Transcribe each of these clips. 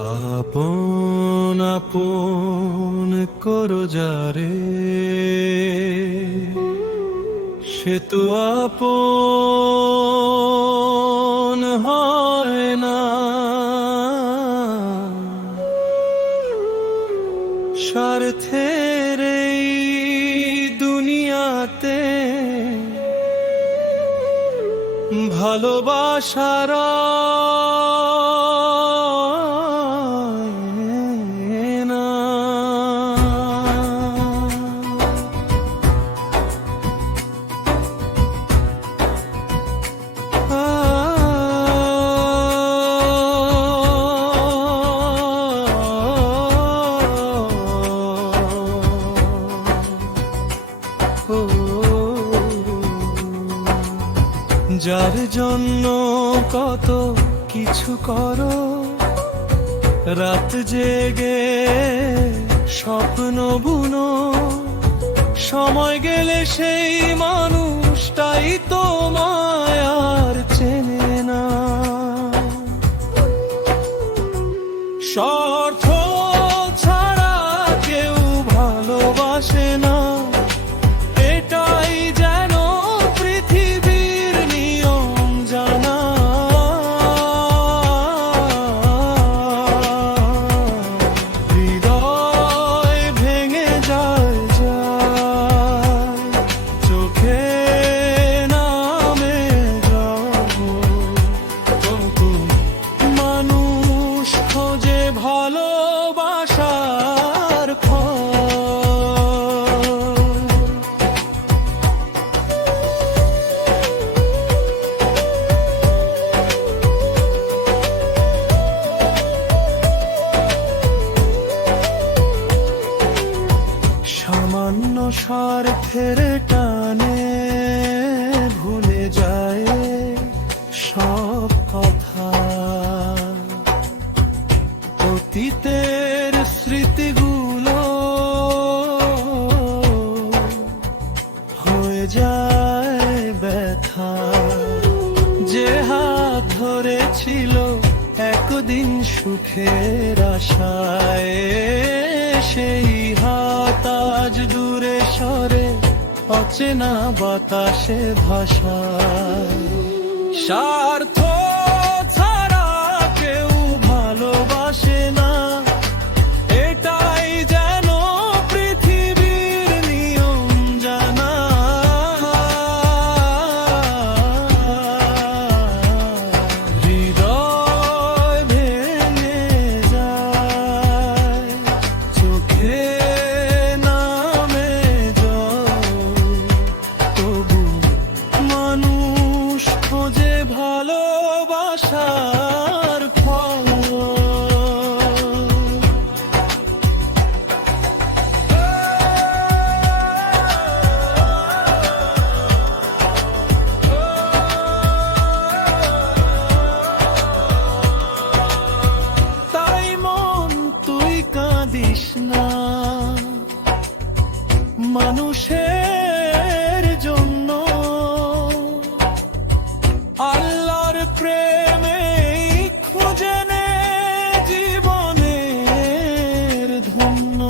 আপন আপন করো যারে, সে তো আপন হয় না। স্বার্থের এই দুনিয়াতে ভালোবাসার না। যার জন্য কত কিছু করো, রাত জেগে স্বপ্ন বুনো, সময় গেলে সেই মানুষটাই তোমায় আর চেনে না। স্বার্থ ছাড়া কেউ ভালোবাসে না, এটাই যেন পৃথিবীর নিয়ম জানা। হৃদয় ভেঙে যায় চোখে নামে যাবো, কত মানুষ খোঁজে ভালোবাসার ফল। সামান্য স্বার্থের টানে ভুলে যায় সব কথা, অতীতের স্মৃতিগুলো হয়ে যায় ব্যথা। যে হাত ধরেছিল একদিন সুখের আশায়, সেই হাত আজ দূরে সরে অচেনা বাতাসে ভাষায়। স্বার্থ ছাড়া কেউ ভালোবাসে না, এটাই যেন পৃথিবীর নিয়ম জানা। হৃদয় ভেঙে যায় চোখে নামে তবু মানুষ খোঁজে ভালোবাসার ফল। তাই মন তুই কাঁদিস না, মানুষের জন্য আল্লাহর প্রেমে খুঁজে নে জীবনের ধন্য।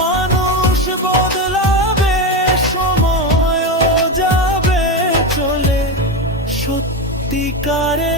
মানুষ বদলাবে, সময়ও যাবে চলে, সত্যিকারে